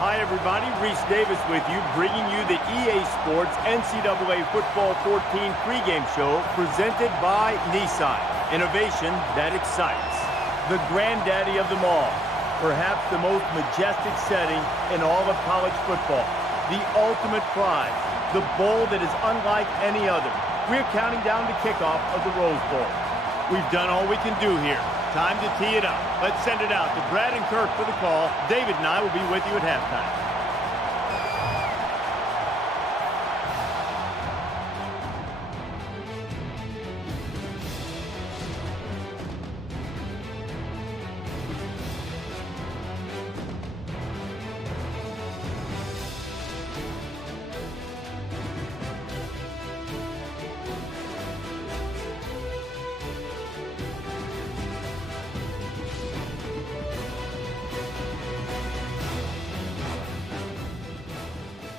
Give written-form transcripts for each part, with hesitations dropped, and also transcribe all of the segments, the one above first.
Hi, everybody. Reese Davis with you, bringing you the EA Sports NCAA Football 14 pregame show presented by Nissan. Innovation that excites. The granddaddy of them all. Perhaps the most majestic setting in all of college football. The ultimate prize. The bowl that is unlike any other. We're counting down the kickoff of the Rose Bowl. We've done all we can do here. Time to tee it up. Let's send it out to Brad and Kirk for the call. David and I will be with you at halftime.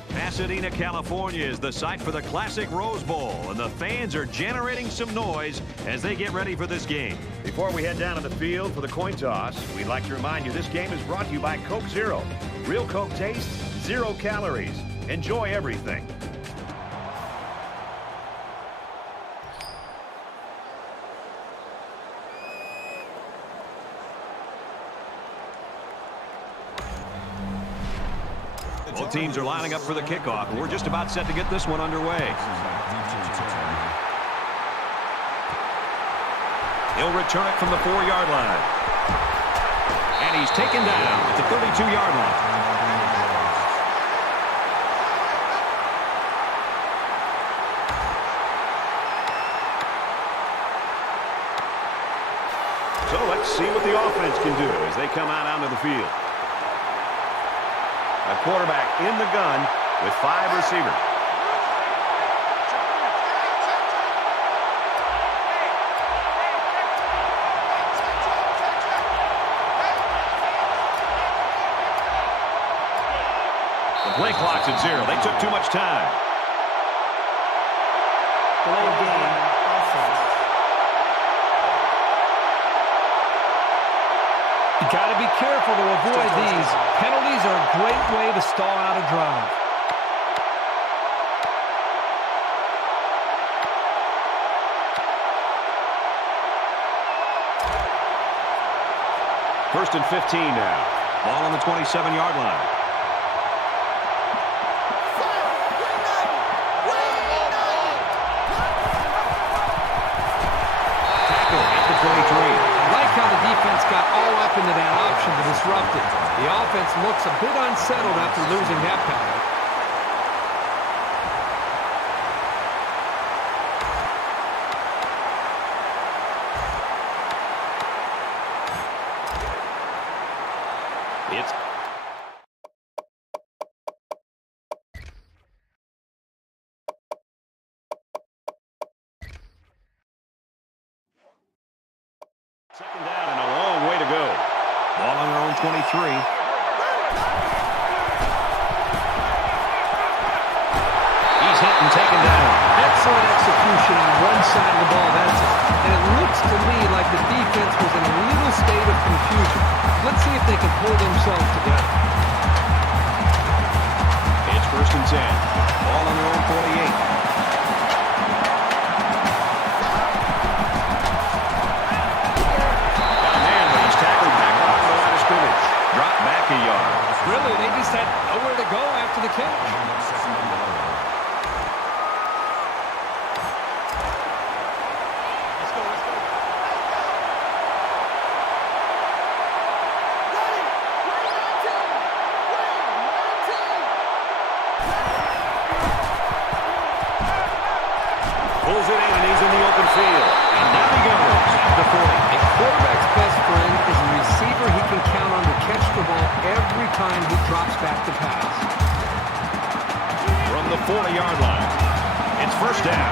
Pasadena, California is the site for the classic Rose Bowl, and the fans are generating some noise as they get ready for this game. Before we head down to the field for the coin toss, we'd like to remind you this game is brought to you by Coke Zero. Real Coke taste, 0 calories. Enjoy everything. Both teams are lining up for the kickoff, and we're just about set to get this one underway. He'll return it from the 4-yard line. And he's taken down at the 32-yard line. So let's see what the offense can do as they come out onto the field. A quarterback in the gun with 5 receivers. The play clock's at 0. They took too much time. Delay game offense. You got to be careful to avoid these. Penalties are a great way to stall out a drive. First and 15 now. Ball on the 27-yard line. Tackle at the 23. I like how the defense got all up into that option to disrupt it. The offense looks a bit unsettled after losing that pattern. It's second down and a long way to go. Ball on their own 23. He's hit and taken down. Excellent execution on one side of the ball, that's it. And it looks to me like the defense was in a little state of confusion. Let's see if they can pull themselves together. It's first and 10. Ball on their own 48. Drop back a yard. Really, they just had nowhere to go after the catch. Pulls it in, and he's in the open field. And now he goes at the 40. A quarterback's best friend is a receiver he can count on to catch the ball every time he drops back to pass. From the 40-yard line, it's first down.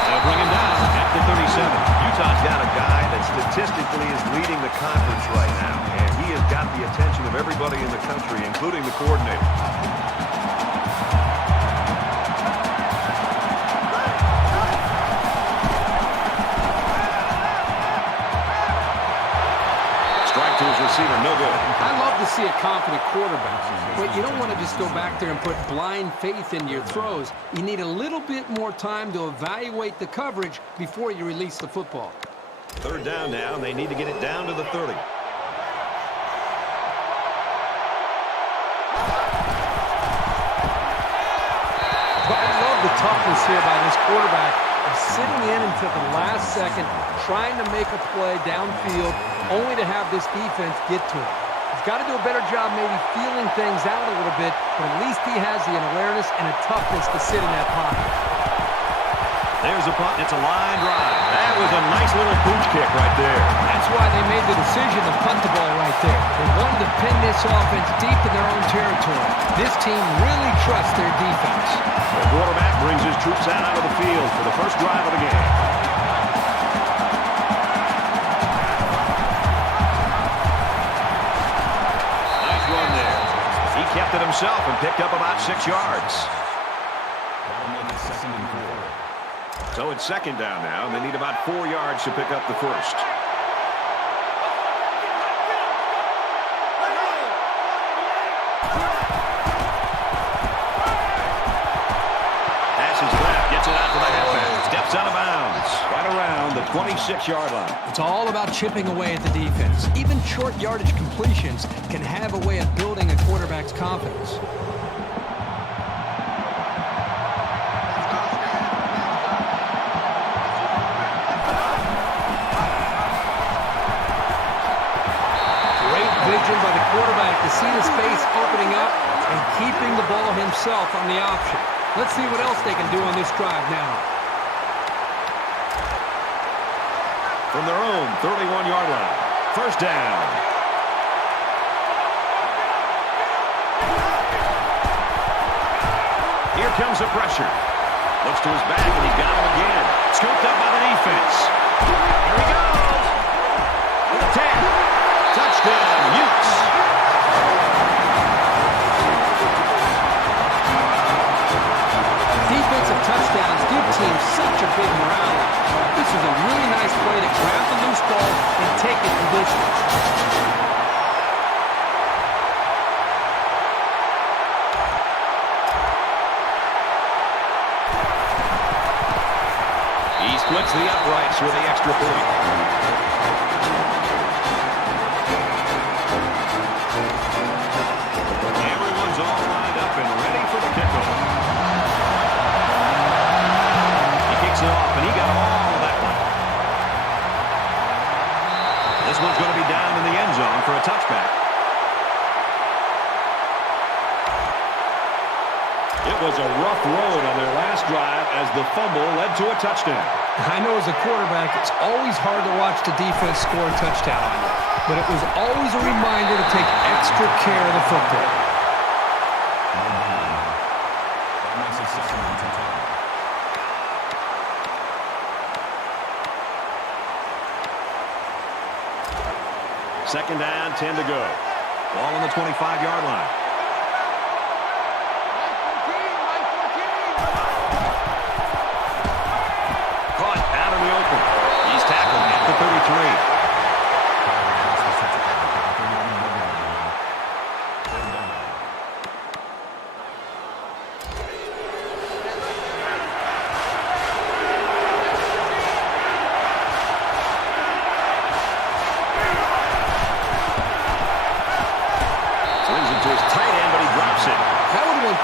They'll bring him down at the 37. Utah's got a guy that statistically is leading the conference right now, and he has got the attention of everybody in the country, including the coordinator. receiver, no good. I love to see a confident quarterback, but you don't want to just go back there and put blind faith into your throws. You need a little bit more time to evaluate the coverage before you release the football. Third down now, and they need to get it down to the 30. But I love the toughness here by this quarterback of sitting in until the last second, trying to make a play downfield, only to have this defense get to him. He's got to do a better job maybe feeling things out a little bit, but at least he has the awareness and a toughness to sit in that pocket. There's a punt. It's a line drive. That was a nice little pooch kick right there. That's why they made the decision to punt the ball right there. They wanted to pin this offense deep in their own territory. This team really trusts their defense. The quarterback brings his troops out onto the field for the first drive of the game. Nice run there. He kept it himself and picked up about 6 yards. So it's second down now, and they need about 4 yards to pick up the first. Passes left, gets it out to the halfback. Steps out of bounds, right around the 26-yard line. It's all about chipping away at the defense. Even short yardage completions can have a way of building a quarterback's confidence. By the quarterback to see the space opening up and keeping the ball himself on the option. Let's see what else they can do on this drive now. From their own 31-yard line, first down. Here comes the pressure. Looks to his back, and he got him again. Scooped up by the defense. Here he goes. To the 10. Touchdown, Utes. Defensive touchdowns give teams such a big morale. This is a really nice play to grab the loose ball and take it the distance. He splits the uprights with the extra point. Off, and he got all of that one. This one's going to be down in the end zone for a touchback. It was a rough road on their last drive as the fumble led to a touchdown. I know as a quarterback, it's always hard to watch the defense score a touchdown on you, but it was always a reminder to take extra care of the football. Second down, 10 to go. Ball on the 25-yard line. Caught out in the open. He's tackled at the 33.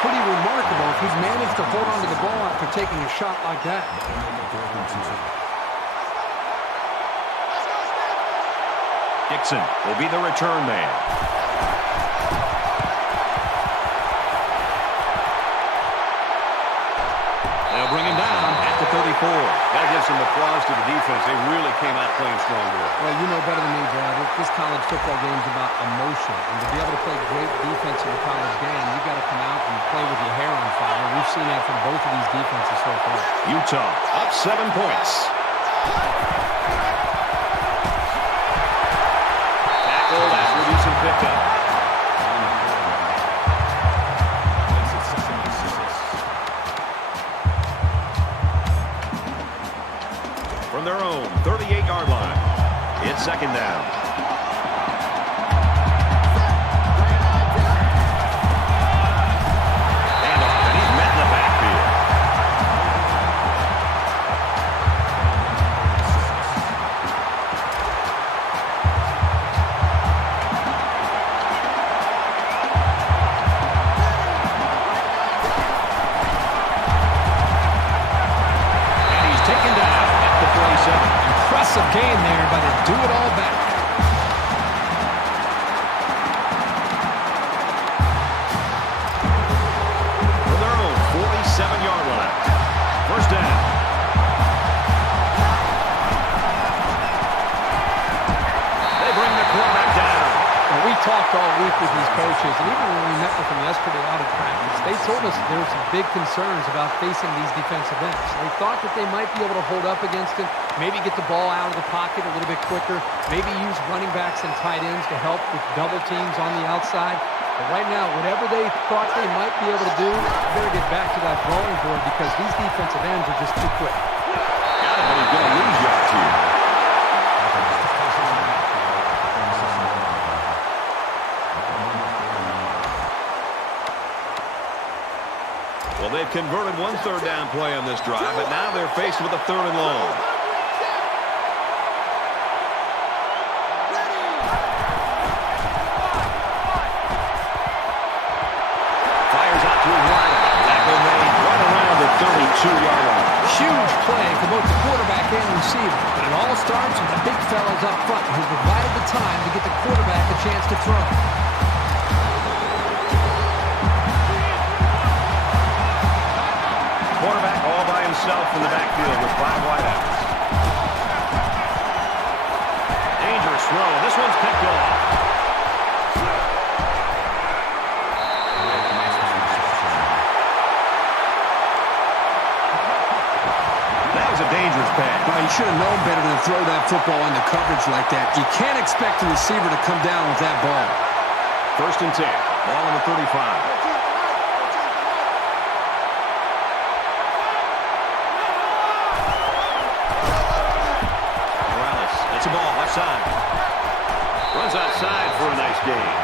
Pretty remarkable if he's managed to hold on to the ball after taking a shot like that. Dixon will be the return man. They'll bring him down at the 34. Got to give some applause to the defense. They really came out playing strong today. Well, you know better than me, Brad. This college football game is about emotion. And to be able to play great defense in a college game, you've got to come out and play with your hair on fire. We've seen that from both of these defenses so far. Utah up 7 points. Tackled after Houston picked up. From their own 38-yard line, it's second down. Impressive gain there, but they do it all back. From their own 47-yard line. First down. They bring the quarterback down. And we talked all week with these coaches, and even when we met with them yesterday out of practice, they told us there were some big concerns about facing these defensive ends. They thought that they might be able to hold up against it, maybe get the ball out of the pocket a little bit quicker, maybe use running backs and tight ends to help with double teams on the outside. But right now, whatever they thought they might be able to do, they better get back to that drawing board because these defensive ends are just too quick. Got it, but he's going to lose yards here. Well, they've converted one third down play on this drive, but now they're faced with a 3rd and long. Fires out to his right. Tackle made right around the 32-yard line. Huge play for both the quarterback and receiver, but it all starts with the big fellas up front who provided the time to get the quarterback a chance to throw. Quarterback all by himself in the backfield with 5 wideouts. Dangerous throw. This one's picked off. That was a dangerous pass. Well, you should have known better than to throw that football into coverage like that. You can't expect the receiver to come down with that ball. 1st and 10. Ball on the 35. It's a ball left side. Runs outside for a nice gain.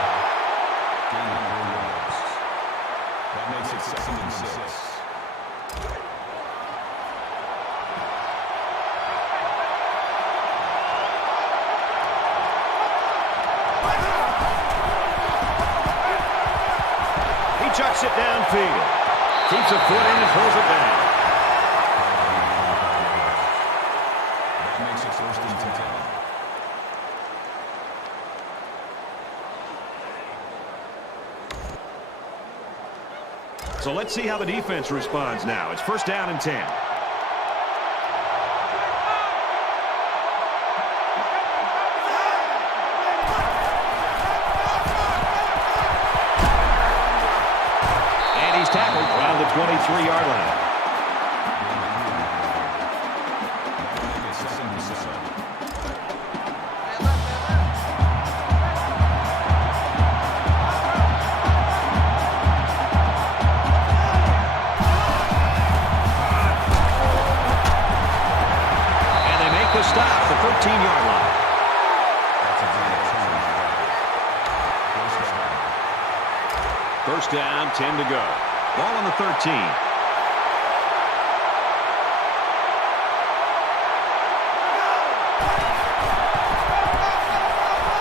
That makes it 2nd and 6. He chucks it downfield. Keeps a foot in and pulls it down. That makes it 1st and 10. So let's see how the defense responds now. It's 1st down and 10. And he's tackled around the 23-yard line. Stop at the 13-yard line. First down, 10 to go. Ball on the 13.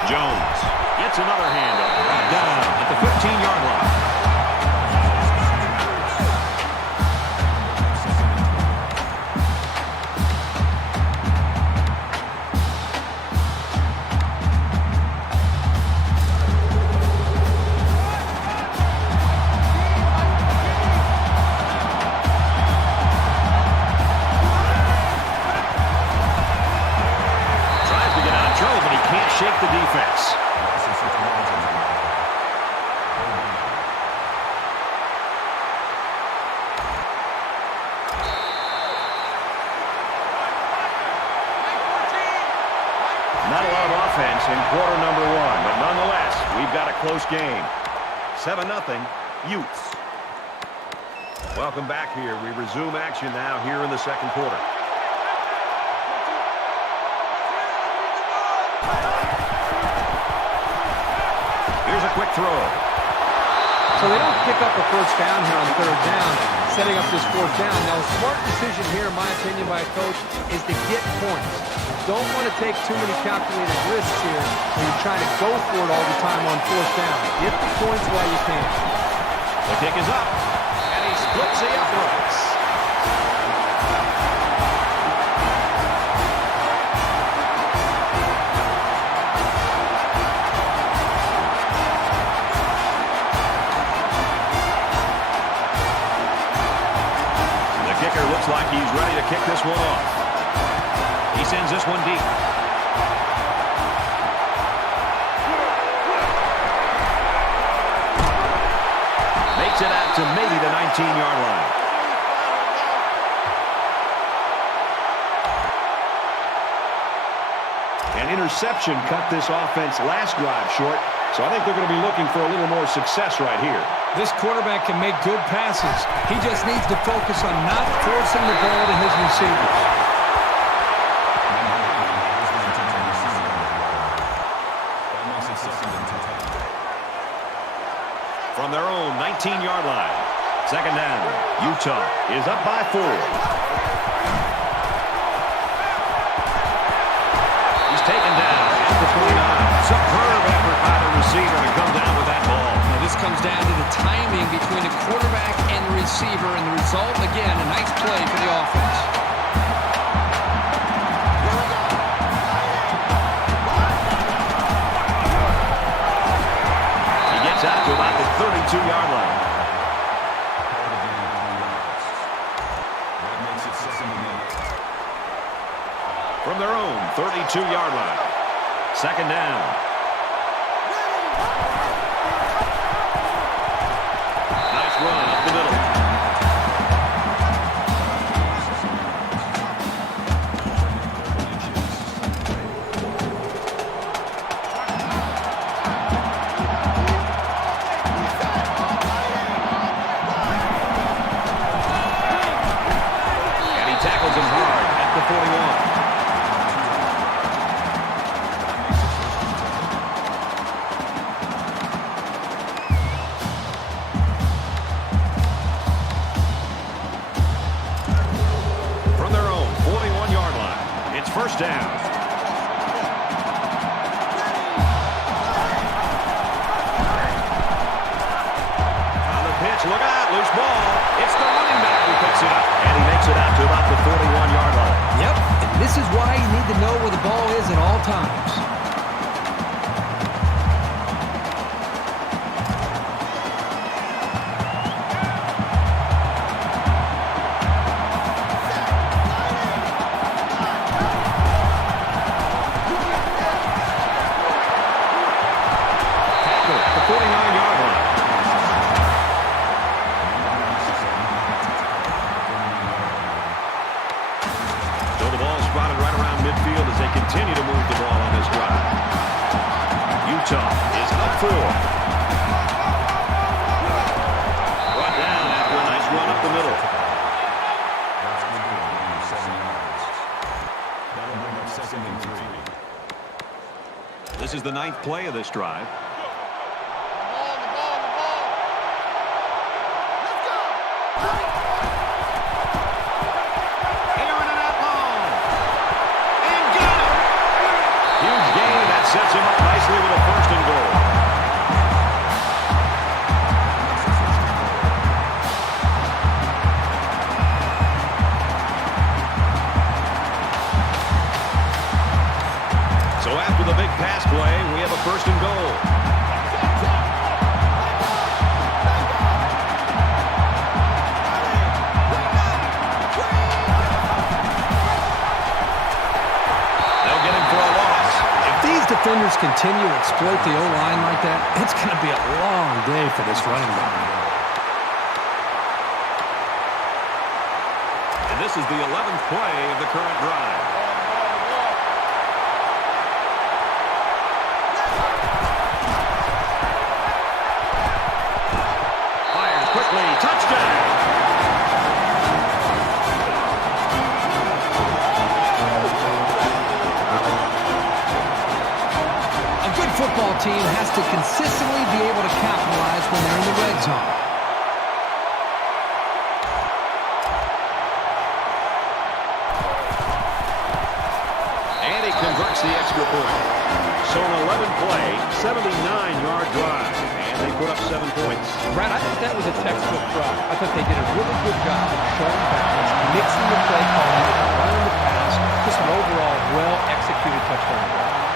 Jones gets another handoff. Down at the 15-yard line. Shake the defense. Not a lot of offense in quarter number 1, but nonetheless, we've got a close game. 7-0, Utes. Welcome back here. We resume action now here in the second quarter. Here's a quick throw. So they don't pick up a first down here on 3rd down, setting up this 4th down. Now, a smart decision here, in my opinion, by a coach, is to get points. You don't want to take too many calculated risks here when you're trying to go for it all the time on 4th down. Get the points while you can. The kick is up, and he splits the uprights. sends this one deep. Makes it out to maybe the 19-yard line. An interception cut this offense last drive short, so I think they're going to be looking for a little more success right here. This quarterback can make good passes. He just needs to focus on not forcing the ball to his receivers. From their own 19-yard line, second down, Utah is up by 4. Taken down at the 29. Superb effort by the receiver to come down with that ball. Now this comes down to the timing between the quarterback and the receiver, and the result, again, a nice play for the offense. He gets out to about the 32-yard line. From their own 32-yard line. Second down. Nice run up the middle. And he tackles him hard at the 41. First down. On the pitch, look out, loose ball. It's the running back who picks it up, and he makes it out to about the 41-yard line. Yep, and this is why you need to know where the ball is at all times. Continue to move the ball on this drive. Utah is up 4. Brought down after a nice run up the middle. This is the 9th play of this drive. Sets him up nicely with a first and goal. So after the big pass play, we have a first and goal. They'll get him for a loss. Defenders continue to exploit the O-line like that, it's going to be a long day for this running back. And this is the 11th play of the current drive. Fires quickly, touchdown! Football team has to consistently be able to capitalize when they're in the red zone. And he converts the extra point. So an 11-play, 79-yard drive. And they put up 7 points. Brad, I think that was a textbook drive. I thought they did a really good job of showing balance, mixing the play calling, running the pass. Just an overall well-executed touchdown drive.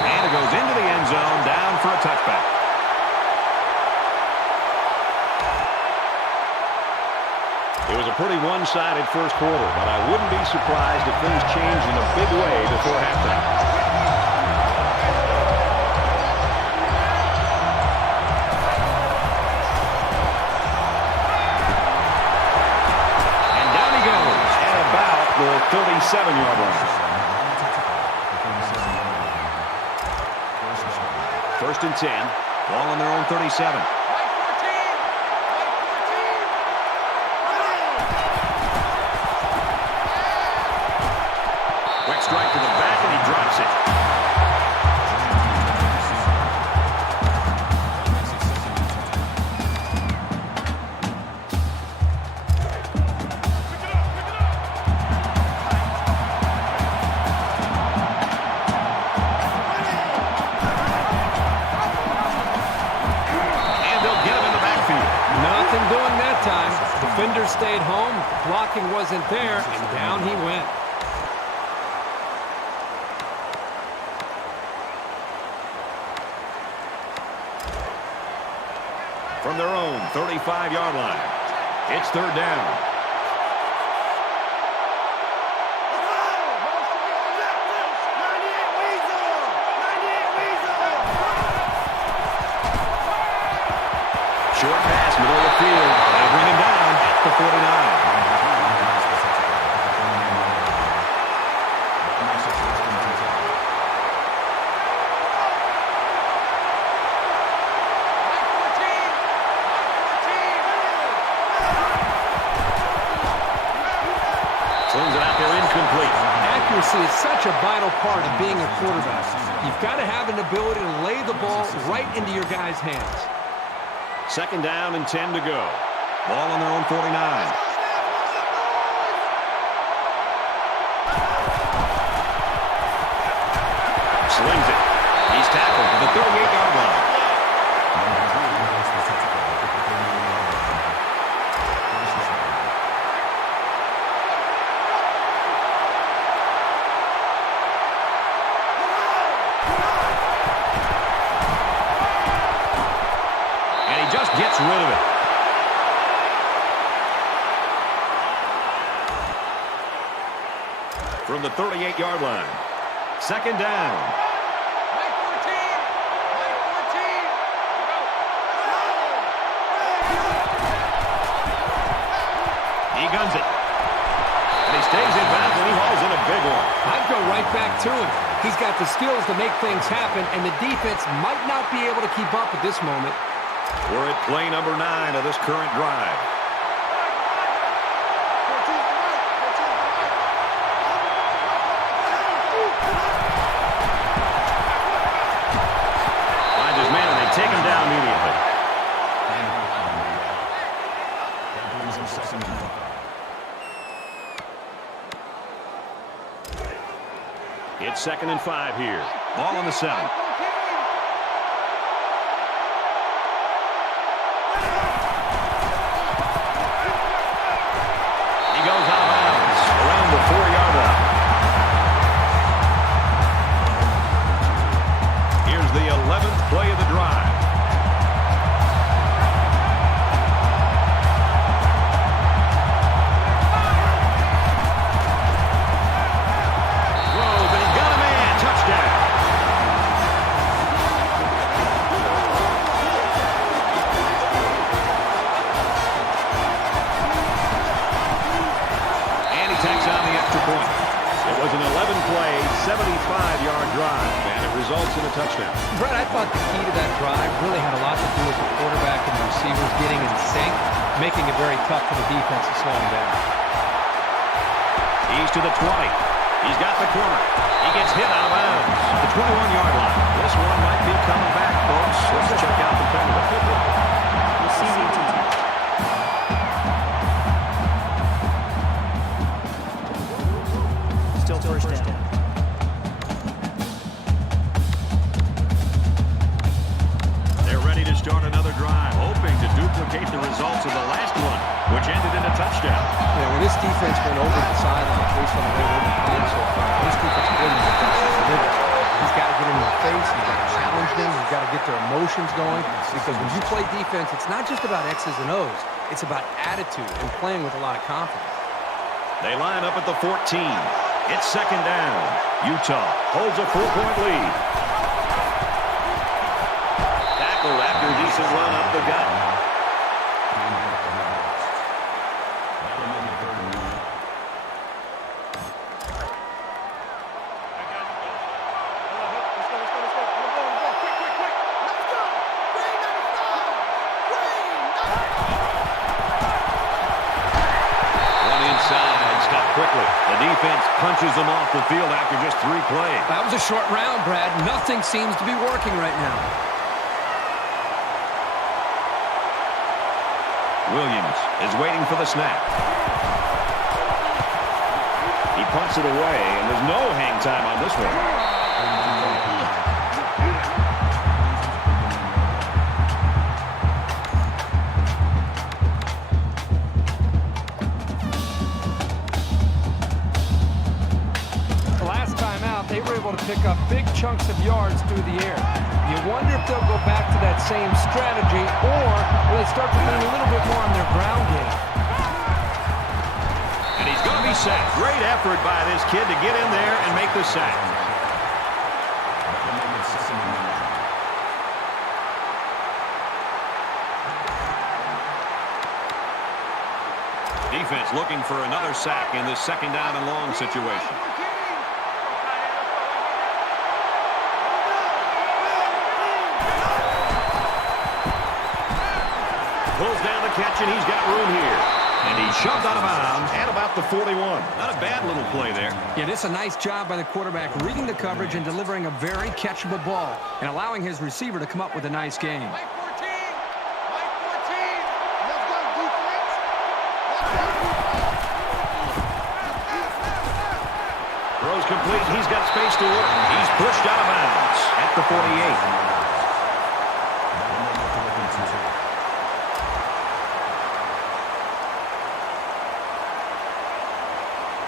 And it goes into the end zone, down for a touchback. It was a pretty one-sided first quarter, but I wouldn't be surprised if things change in the midway before halftime. And down he goes at about the 37-yard line. First and 10. Ball on their own 37. Quick strike to the back, and he drops it. Nothing doing that time. Defender stayed home. Blocking wasn't there, and down he went. From their own 35-yard line. It's third down. Short pass, middle of the field. They bring him down at the 49. Slings it out there incomplete. Accuracy is such a vital part of being a quarterback. You've got to have an ability to lay the ball right into your guys' hands. Second down and 10 to go. Ball on their own 49. Slings it. He's tackled to the 38-yard line. Just gets rid of it. From the 38-yard line. Second down. He guns it. And he stays in bounds, and he hauls in a big one. I'd go right back to him. He's got the skills to make things happen, and the defense might not be able to keep up at this moment. We're at play number 9 of this current drive. Finds his man, and they take him down immediately. It's 2nd and 5 here. Ball on the 7. He goes out of bounds around the 4-yard line. Here's the 11th play of the drive. Throws, and he got a man. Touchdown. Takes on the extra point. It was an 11-play, 75-yard drive, and it results in a touchdown. Brett, I thought the key to that drive really had a lot to do with the quarterback and the receivers getting in sync, making it very tough for the defense to slow him down. He's to the 20. He's got the corner. He gets hit out of bounds. The 21-yard line. This one might be coming back, folks. Let's check out the penalty. Receiving team. First down. They're ready to start another drive, hoping to duplicate the results of the last one, which ended in a touchdown. You know, when this defense went over the sideline, based on the way they've been playing so far, this defense he's got to get in their face, he's got to challenge them, he's got to get their emotions going, because when you play defense, it's not just about X's and O's, it's about attitude and playing with a lot of confidence. They line up at the 14. It's second down. Utah holds a 4-point lead. Tackled after a decent run up the gut. Defense punches them off the field after just 3 plays. That was a short round, Brad. Nothing seems to be working right now. Williams is waiting for the snap. He punts it away, and there's no hang time on this one. They were able to pick up big chunks of yards through the air. You wonder if they'll go back to that same strategy, or will they start to lean a little bit more on their ground game. And he's going to be sacked. Great effort by this kid to get in there and make the sack. Defense looking for another sack in this second down and long situation. Pulls down the catch, and he's got room here. And he's shoved out of bounds at about the 41. Not a bad little play there. Yeah, this is a nice job by the quarterback, reading the coverage and delivering a very catchable ball, and allowing his receiver to come up with a nice game. Mike 14! Mike 14! Let's go, defense! Throws complete. He's got space to work. He's pushed out of bounds at the 48.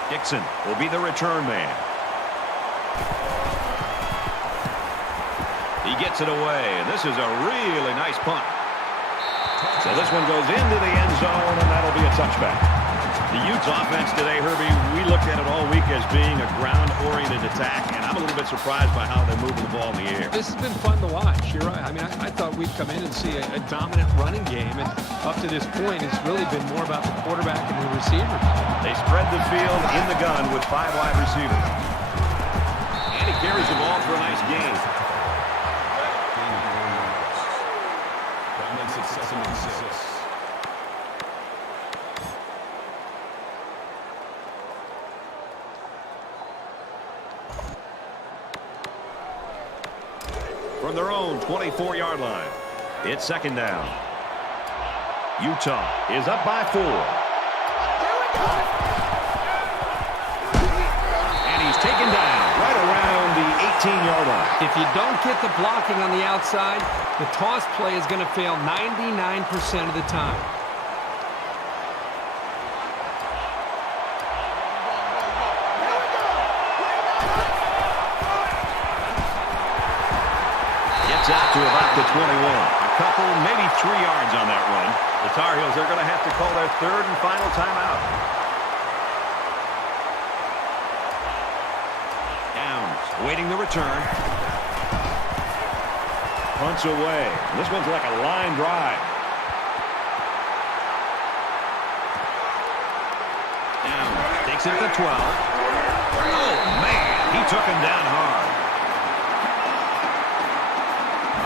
Dixon will be the return man. He gets it away, and this is a really nice punt. So this one goes into the end zone, and that'll be a touchback. The Utes offense today, Herbie, we looked at it all week as being a ground-oriented attack, and I'm a little bit surprised by how they're moving the ball in the air. This has been fun to watch. You're right. I mean, I thought we'd come in and see a dominant running game, and up to this point, it's really been more about the quarterback and the receivers. They spread the field in the gun with 5 wide receivers. And he carries the ball for a nice gain. That makes it 2nd and 6. From their own 24-yard line, it's second down. Utah is up by 4. And he's taken down right around the 18-yard line. If you don't get the blocking on the outside, the toss play is going to fail 99% of the time. Gets out to about the 21. A couple, maybe 3 yards on that run. The Tar Heels are going to have to call their 3rd and final timeout. Downs waiting the return. Punts away. This one's like a line drive. Downs takes it at the 12. Oh, man. He took him down hard.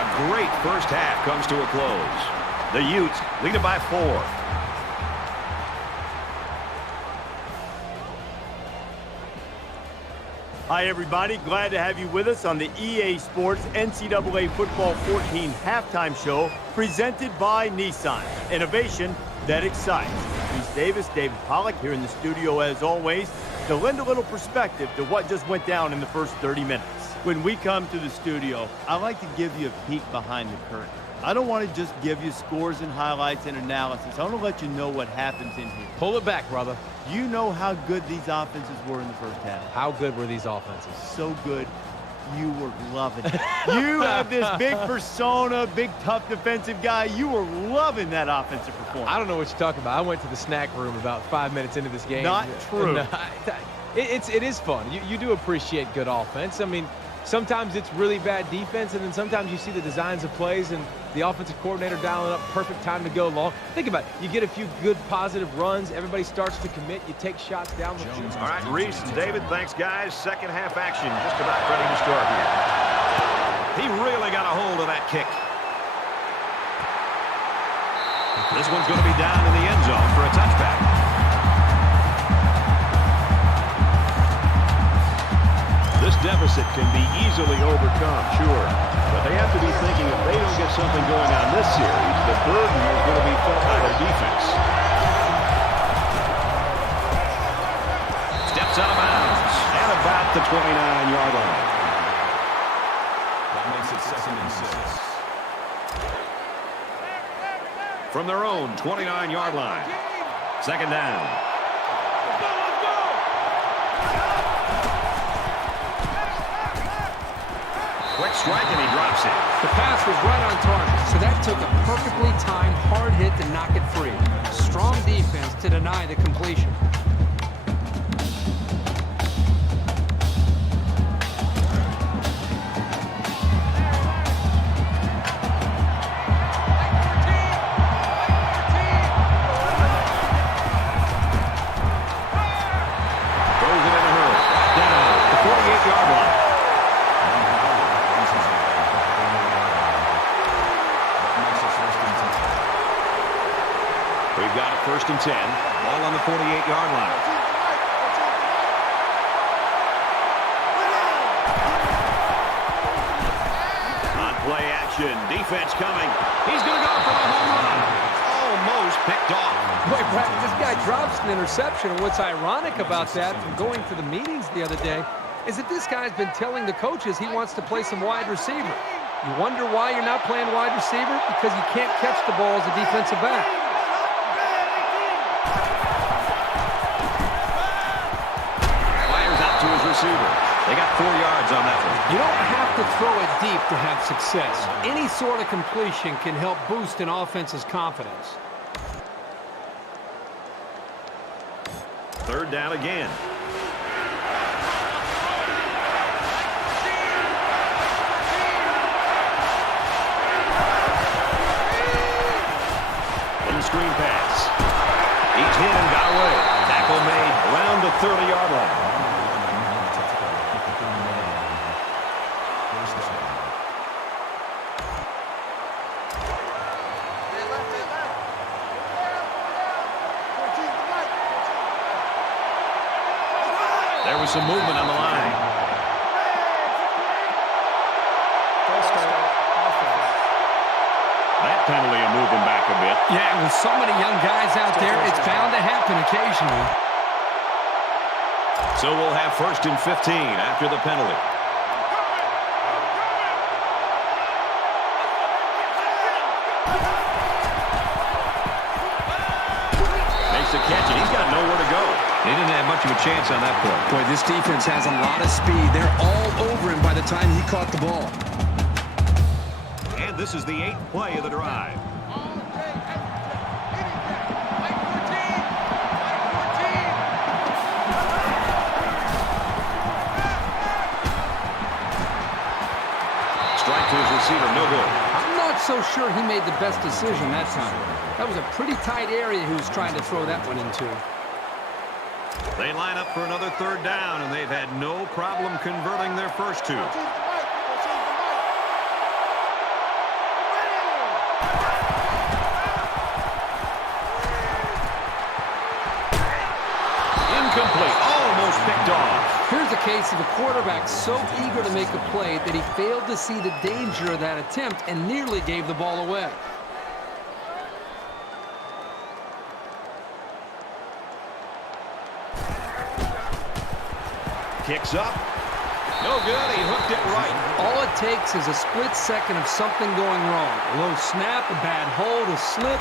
A great first half comes to a close. The Utes lead it by 4. Hi, everybody. Glad to have you with us on the EA Sports NCAA Football 14 halftime show presented by Nissan. Innovation that excites. Reese Davis, David Pollack here in the studio as always to lend a little perspective to what just went down in the first 30 minutes. When we come to the studio, I like to give you a peek behind the curtain. I don't want to just give you scores and highlights and analysis. I want to let you know what happens in here. Pull it back, brother. You know how good these offenses were in the first half. How good were these offenses? So good, you were loving it. You have this big persona, big, tough defensive guy. You were loving that offensive performance. I don't know what you're talking about. I went to the snack room about 5 minutes into this game. Not true. It is fun. You do appreciate good offense. I mean, sometimes it's really bad defense, and then sometimes you see the designs of plays and the offensive coordinator dialing up perfect time to go long. Think about it. You get a few good positive runs. Everybody starts to commit. You take shots down the field. All right, Reese and David, thanks, guys. Second half action just about ready to start here. He really got a hold of that kick. This one's going to be down in the end zone for a touchback. This deficit can be easily overcome, sure. But they have to be thinking if they don't get something going on this series, the burden is going to be felt by their defense. Steps out of bounds at about the 29-yard line. That makes it 2nd and 6. From their own 29-yard line. 2nd down. Quick strike, and he drops it. The pass was right on target, so that took a perfectly timed hard hit to knock it free. Strong defense to deny the completion. Throws it in a hurry. Down the 48-yard line. We've got it 1st and 10. Ball on the 48-yard line. On play action. Defense coming. He's going to go for a home run. Almost picked off. Boy, Brad, this guy drops an interception. And what's ironic about that from going to the meetings the other day is that this guy's been telling the coaches he wants to play some wide receiver. You wonder why you're not playing wide receiver? Because you can't catch the ball as a defensive back. Fires out to his receiver. They got 4 yards on that one. You don't have to throw it deep to have success. Any sort of completion can help boost an offense's confidence. 3rd down again. Screen pass. Each hit and got away. Tackle made around the 30-yard line. There was some movement on the line. That penalty will move him back a bit. Yeah, with so many young guys out there, it's bound to happen occasionally. So we'll have 1st and 15 after the penalty. Makes the catch, and he's got nowhere to go. He didn't have much of a chance on that play. Boy, this defense has a lot of speed. They're all over him by the time he caught the ball. And this is the 8th play of the drive. Strike to his receiver, no good. I'm not so sure he made the best decision that time. That was a pretty tight area he was trying to throw that one into. They line up for another 3rd down, and they've had no problem converting their first 2. Incomplete. Almost picked off. Here's a case of a quarterback so eager to make a play that he failed to see the danger of that attempt and nearly gave the ball away. Kicks up. No good. He hooked it right. All it takes is a split second of something going wrong. A low snap, a bad hold, a slip,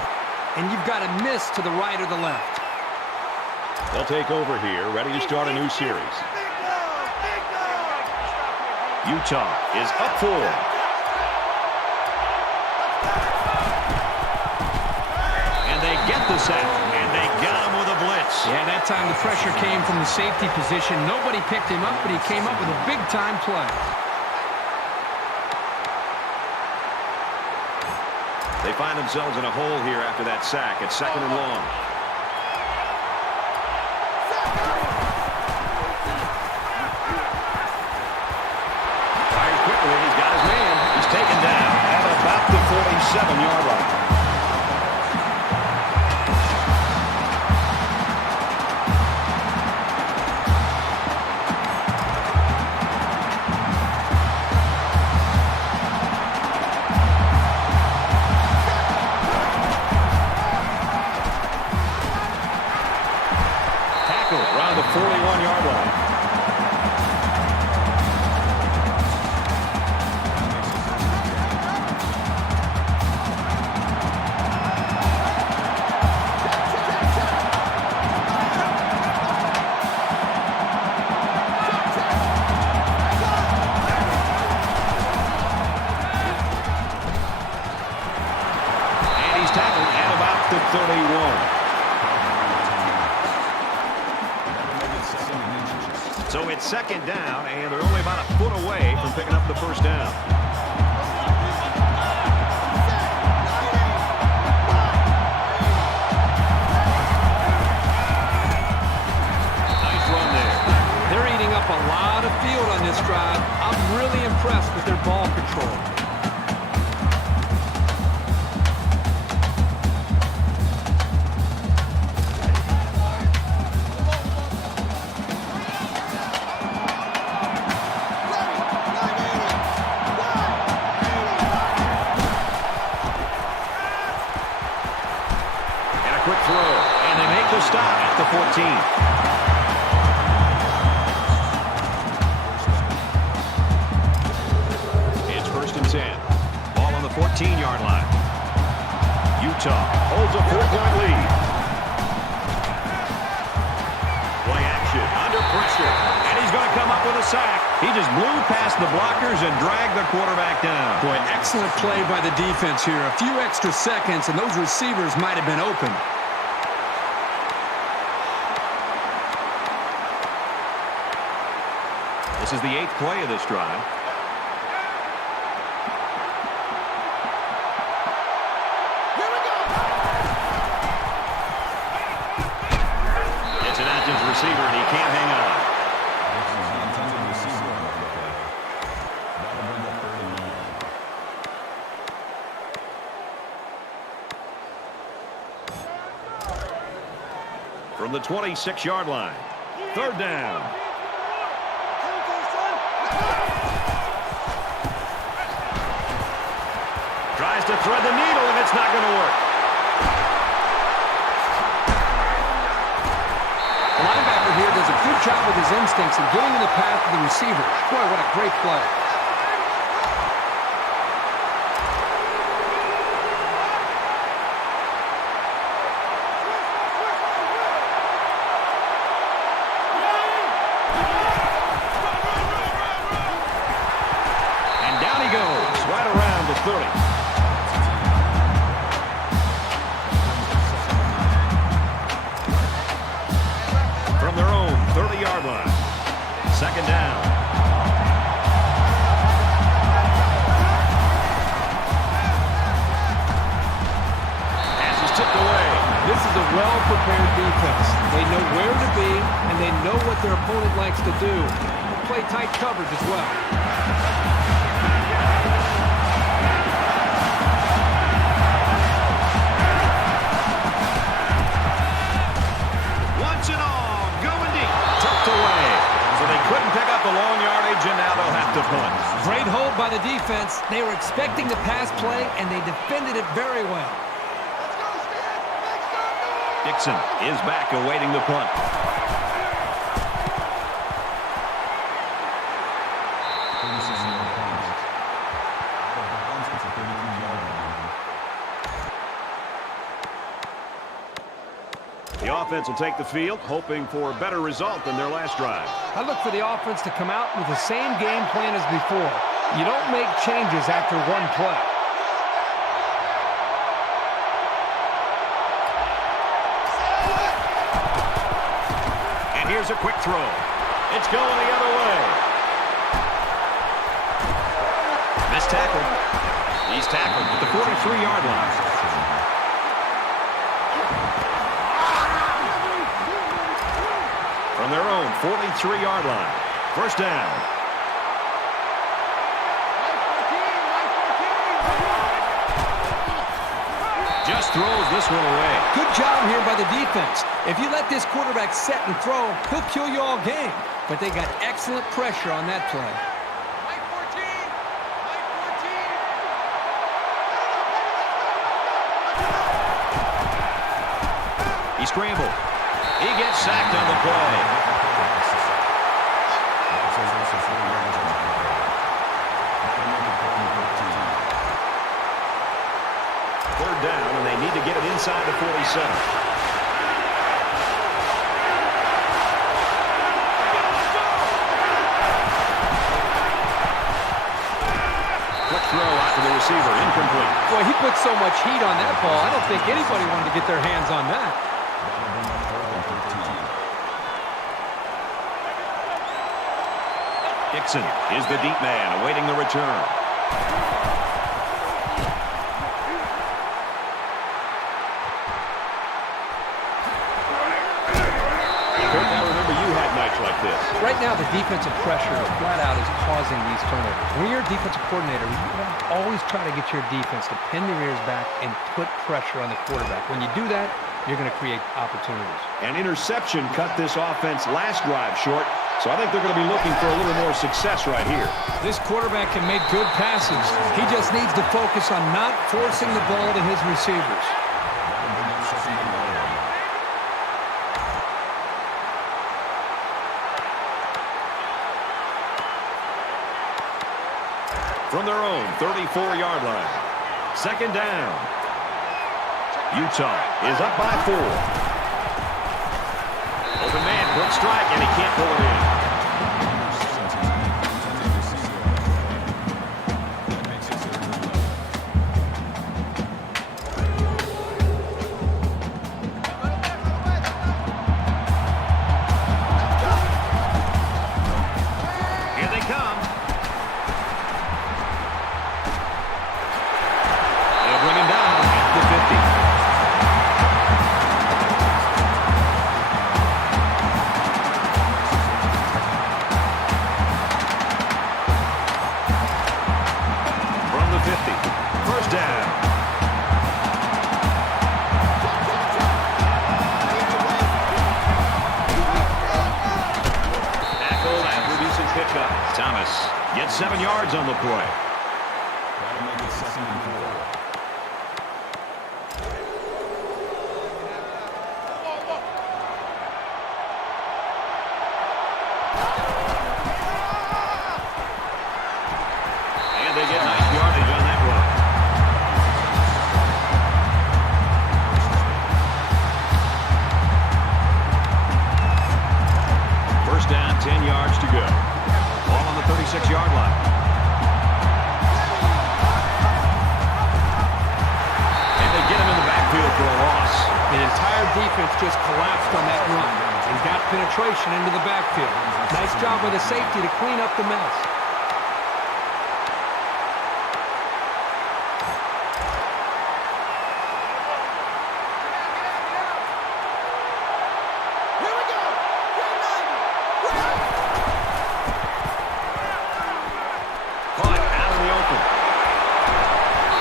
and you've got a miss to the right or the left. They'll take over here, ready to start a new series. Utah is up 4. And they get the sack, and they got him with a blitz. Yeah, that time the pressure came from the safety position. Nobody picked him up, but he came up with a big-time play. They find themselves in a hole here after that sack. It's 2nd and long. Fires quickly. He's got his man. He's taken down at about the 47-yard line. Around the 41-yard line. And he's tackled at about the 31. So it's 2nd down, and they're only about a foot away from picking up the first down. Nice run there. They're eating up a lot of field on this drive. I'm really impressed with their ball control. Quick throw, and they make the stop at the 14. It's 1st and 10. Ball on the 14-yard line. Utah holds a 4-point lead. Play action, under pressure, and he's going to come up with a sack. He just blew past the blockers and dragged the quarterback down. Boy, excellent play by the defense here. A few extra seconds, and those receivers might have been open. This is the 8th play of this drive. Here we go. It's an active receiver, and he can't hang on. From the 26-yard line, 3rd down. Tries to thread the needle, and it's not going to work. The linebacker here does a good job with his instincts and getting in the path of the receiver. Boy, what a great play. And down he goes, right around the 30. From their own 30-yard line. 2nd down. Pass is tipped away. This is a well-prepared defense. They know where to be, and they know what their opponent likes to do. They play tight coverage as well. Once and all, going deep. Tucked away. So they couldn't pick up the long yardage, and now they'll have to punt. Great hold by the defense. They were expecting the pass play, and they defended it very well. Dixon is back awaiting the punt. The offense will take the field, hoping for a better result than their last drive. I look for the offense to come out with the same game plan as before. You don't make changes after one play. And here's a quick throw. It's going the other way. Missed tackle. He's tackled at the 43-yard line. From their own 43-yard line. First down. Just throws this one away. Good job here by the defense. If you let this quarterback set and throw, he'll kill you all game. But they got excellent pressure on that play. He scrambled. He gets sacked on the play. Third down, and they need to get it inside the 47. Quick throw out to the receiver, incomplete. Boy, he put so much heat on that ball. I don't think anybody wanted to get their hands on that. Dixon is the deep man, awaiting the return. I remember you had nights like this. Right now, the defensive pressure flat out is causing these turnovers. When you're a defensive coordinator, you want to always try to get your defense to pin their ears back and put pressure on the quarterback. When you do that, you're going to create opportunities. An interception cut this offense last drive short, so I think they're going to be looking for a little more success right here. This quarterback can make good passes. He just needs to focus on not forcing the ball to his receivers. From their own 34-yard line. Second down. Utah is up by 4. Open man, quick strike, and he can't pull it in. Here they come. They'll bring him down at the 50. First down. Tackled after a decent pickup. Thomas Gets 7 yards on the play. And they get nice yardage on that run. First down, 10 yards to go. Ball on the 36-yard line. And they get him in the backfield for a loss. The entire defense just collapsed on that run and got penetration into the backfield. Nice job by the safety to clean up the mess. Caught out in the open.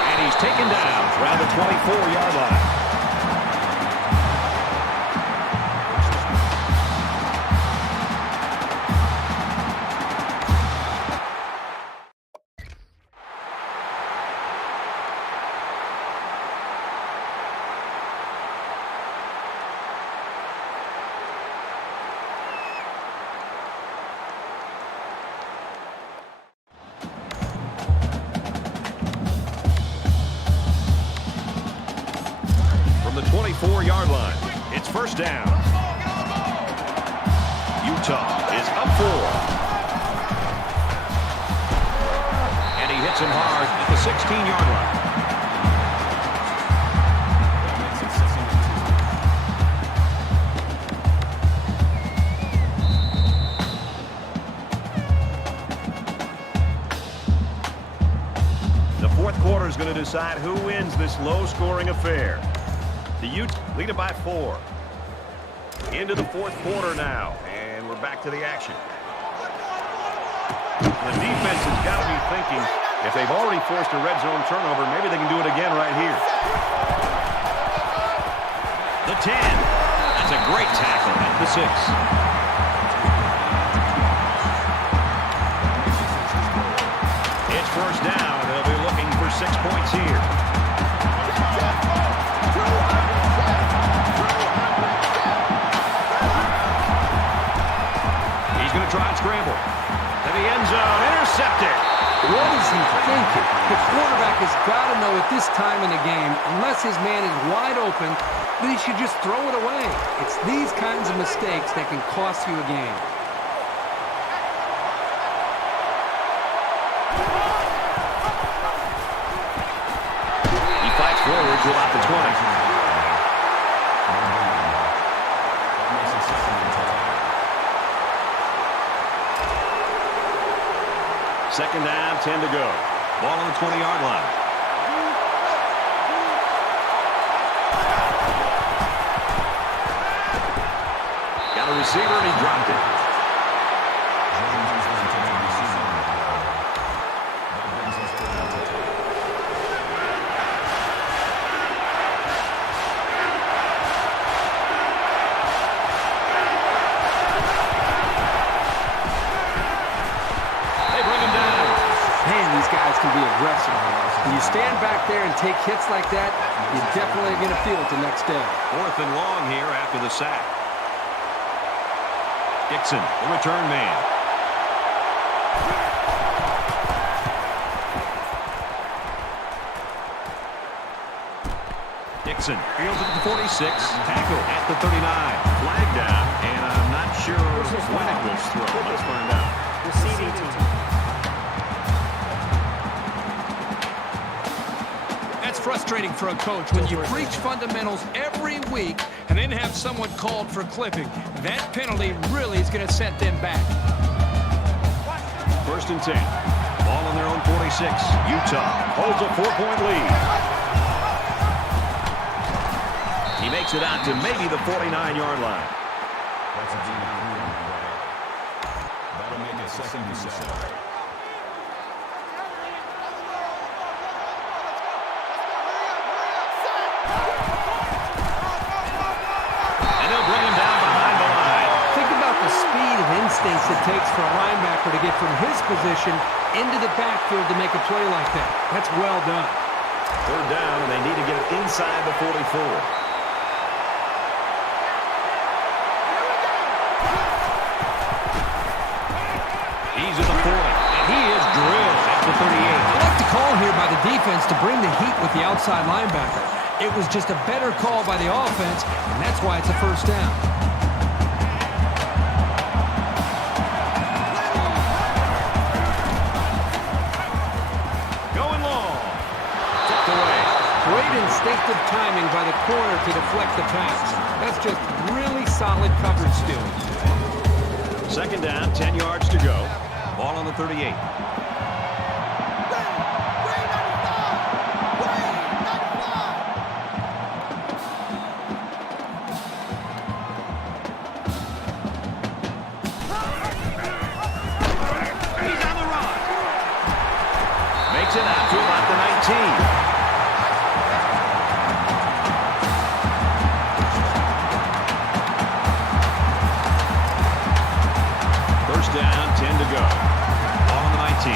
And he's taken down around the 24-yard line. From the 24-yard line, it's first down. Utah is up 4. And he hits him hard at the 16-yard line. quarter is going to decide who wins this low-scoring affair. The Utes lead it by 4. Into the fourth quarter now, and we're back to the action. The defense has got to be thinking, if they've already forced a red zone turnover, maybe they can do it again right here. The 10. That's a great tackle at the 6. It's first down, and they'll be looking for 6 points here. He's going to try and scramble. To the end zone, intercepted. What is he thinking? The quarterback has got to know at this time in the game, unless his man is wide open, that he should just throw it away. It's these kinds of mistakes that can cost you a game. He fights forward to about the 20. Second down, 10 to go. Ball on the 20-yard line. Got a receiver, and he dropped it. Can be aggressive. When you stand back there and take hits like that, you're definitely going to feel it the next day. 4th and long here after the sack. Dixon, the return man. Dixon fields it at the 46. Tackle at the 39. Flag down, and I'm not sure when it was thrown. Let's find out. Receiving team. Frustrating for a coach when you preach fundamentals every week and then have someone called for clipping. That penalty really is going to set them back. First and 10. Ball on their own 46. Utah holds a 4-point lead. He makes it out to maybe the 49-yard line. That'll make it 2nd and 7. Instincts it takes for a linebacker to get from his position into the backfield to make a play like that. That's well done. Third down, and they need to get it inside the 44. He's at the 40, and he is drilled at the 38. I like the call here by the defense to bring the heat with the outside linebacker. It was just a better call by the offense, and that's why it's a first down. Instinctive timing by the corner to deflect the pass. That's just really solid coverage still. Second down, 10 yards to go. Ball on the 38. He's on the run. Makes it out to about the 19. Down, 10 to go. Ball on the 19.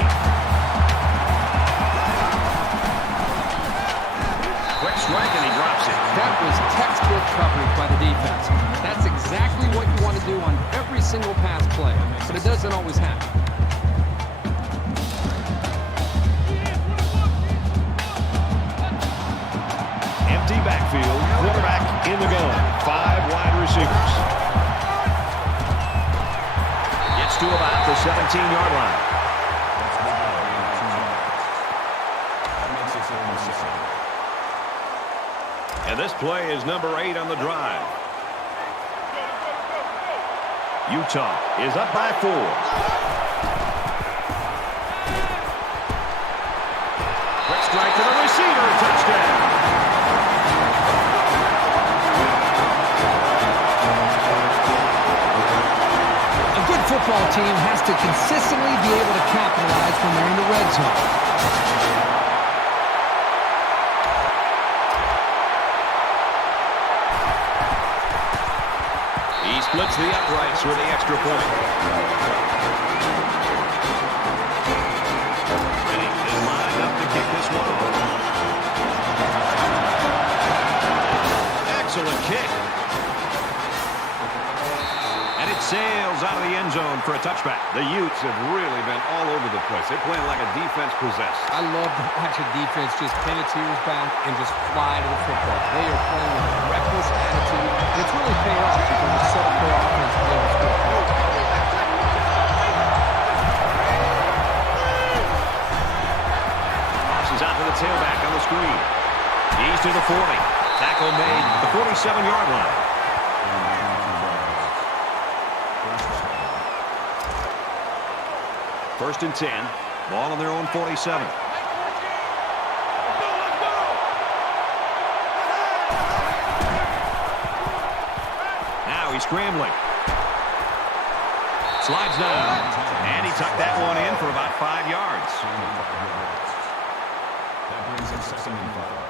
Quick strike, and he drops it. That was textbook coverage by the defense. That's exactly what you want to do on every single pass play, but it doesn't always happen. Empty backfield, quarterback in the gun. 5 wide receivers. To about the 17-yard line. And this play is number 8 on the drive. Utah is up by 4. Quick strike to the football team has to consistently be able to capitalize when they're in the red zone. He splits the uprights with the extra point. And he is lined up to kick this one off. Excellent kick. And it sails out of the end zone for a touchback. The Utes have really been all over the place. They're playing like a defense possessed. I love to watch a defense just pin its ears back and just fly to the football. They are playing with a reckless attitude, and it's really paying off because it's set up their offense to be able to score points. Passes out to the tailback on the screen. He's to the 40. Tackle made at the 47-yard line. First and 10. Ball on their own 47. Now he's scrambling. Slides down. And he tucked that one in for about 5 yards. That brings him second and 5.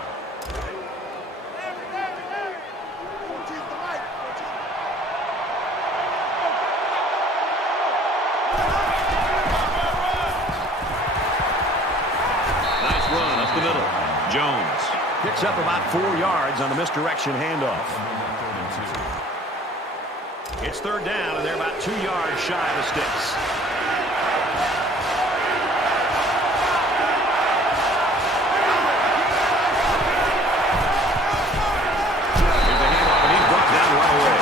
The middle. Jones picks up about 4 yards on the misdirection handoff. It's third down, and they're about 2 yards shy of the sticks. Here's the handoff, and he's brought down right away.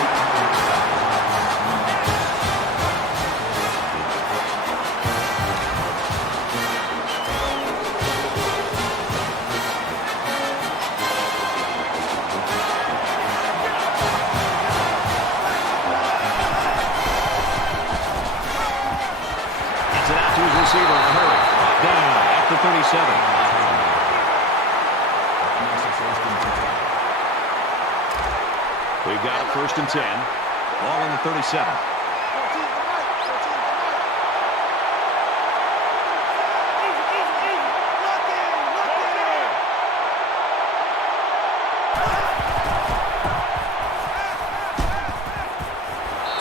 Receiver in a hurry. Down at the 37. We've got a first and 10. Ball on the 37.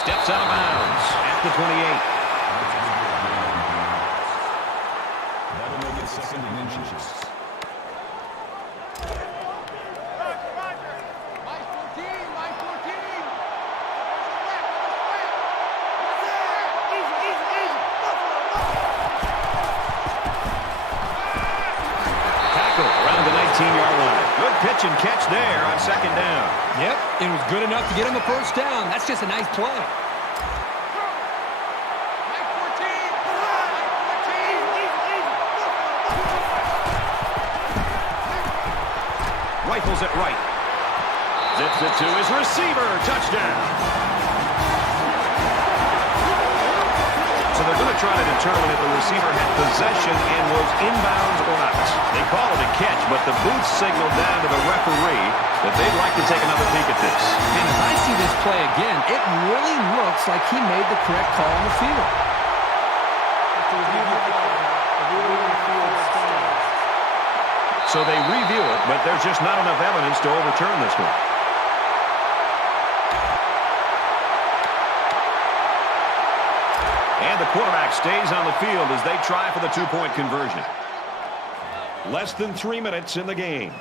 Steps out of bounds at the 28. Second and inches. Tackle around the 19-yard line. Good pitch and catch there on second down. Yep, it was good enough to get him the first down. That's just a nice play. Rifles it right. Zips it to his receiver. Touchdown. So they're going to try to determine if the receiver had possession and was inbounds or not. They call it a catch, but the booth signaled down to the referee that they'd like to take another peek at this. And as I see this play again, it really looks like he made the correct call on the field. So they review it, but there's just not enough evidence to overturn this one. And the quarterback stays on the field as they try for the two-point conversion. Less than 3 minutes in the game.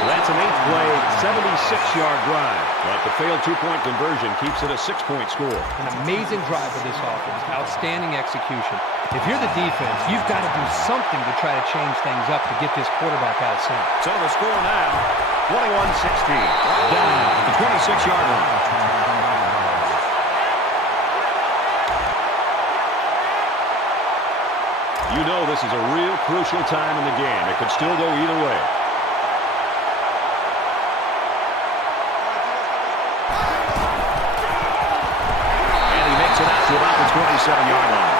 So that's an 8th-play, 76-yard drive. But the failed two-point conversion keeps it a 6-point score. An amazing drive of this offense. Outstanding execution. If you're the defense, you've got to do something to try to change things up to get this quarterback out of sync. So the score now, 21-16. Down at the 26-yard line. You know this is a real crucial time in the game. It could still go either way. To about the 27-yard line.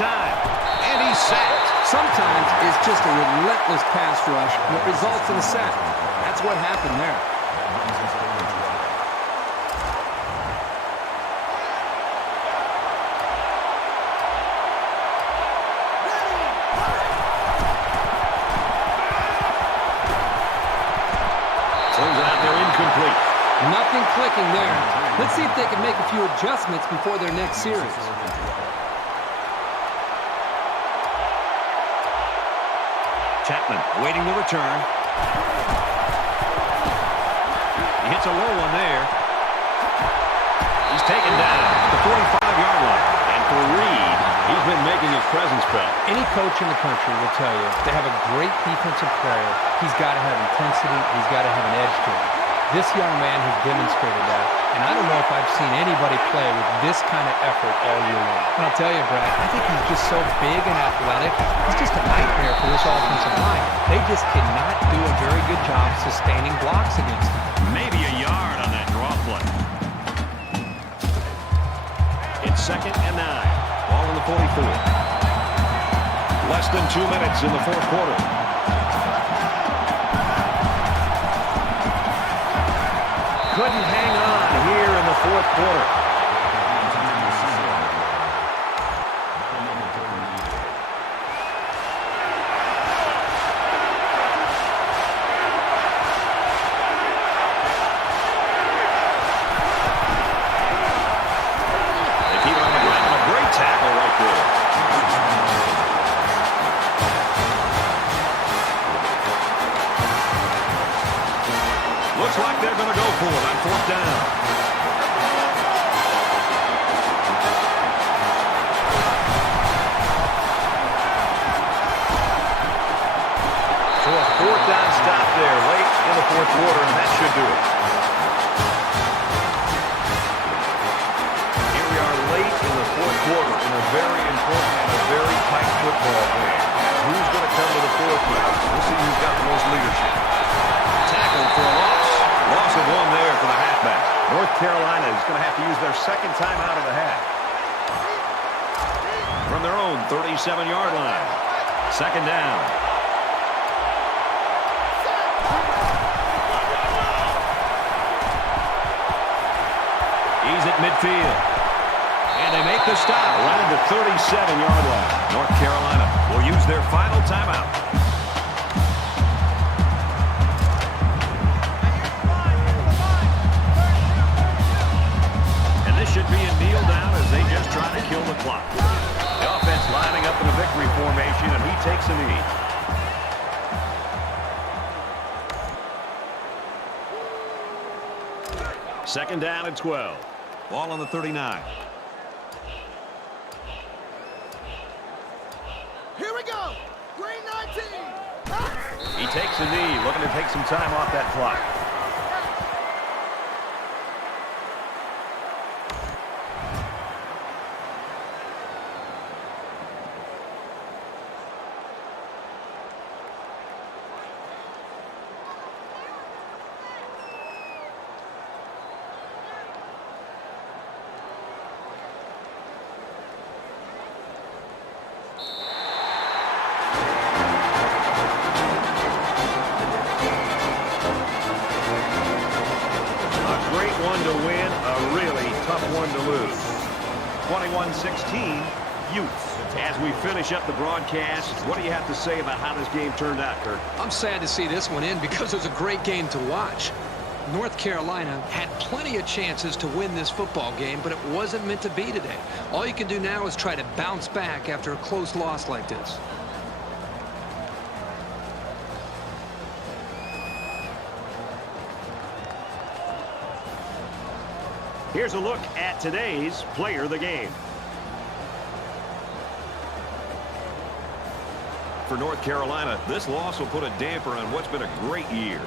time. And he's sacked. Sometimes it's just a relentless pass rush, and it results in a sack. That's what happened there. Throws it out there incomplete. Nothing clicking there. Let's see if they can make a few adjustments before their next series. Chapman waiting the return. He hits a low one there. He's taken down at the 45-yard line. And for Reed, he's been making his presence felt. Any coach in the country will tell you to have a great defensive player, he's got to have intensity, he's got to have an edge to him. This young man has demonstrated that, and I don't know if I've seen anybody play with this kind of effort all year long. And I'll tell you, Brad, I think he's just so big and athletic. He's just a nightmare for this offensive line. They just cannot do a very good job sustaining blocks against him. Maybe a yard on that draw play. It's 2nd and 9. Ball in the 44. Less than 2 minutes in the fourth quarter. Couldn't hang on here in the fourth quarter. They keep it on the ground. A great tackle right there. Looks like they're going to go for it on 4th down. So a 4th down stop there late in the fourth quarter, and that should do it. Here we are late in the fourth quarter in a very important and a very tight football game. Who's going to come to the forefront? We'll see who's got the most leadership. Tackled for a loss. Loss of 1 there for the halfback. North Carolina is going to have to use their second time out of the half. From their own 37-yard line. 2nd down. He's at midfield. And they make the stop Around the 37-yard line. North Carolina will use their final timeout. And this should be a kneel down as they just try to kill the clock. The offense lining up in a victory formation, and he takes a knee. Second down and 12. Ball on the 39. Here we go. Green 19. He takes a knee, looking to take some time off that clock. One to win, a really tough one to lose. 21-16, Utes. As we finish up the broadcast, what do you have to say about how this game turned out, Kurt? I'm sad to see this one end because it was a great game to watch. North Carolina had plenty of chances to win this football game, but it wasn't meant to be today. All you can do now is try to bounce back after a close loss like this. Here's a look at today's player of the game. For North Carolina, this loss will put a damper on what's been a great year.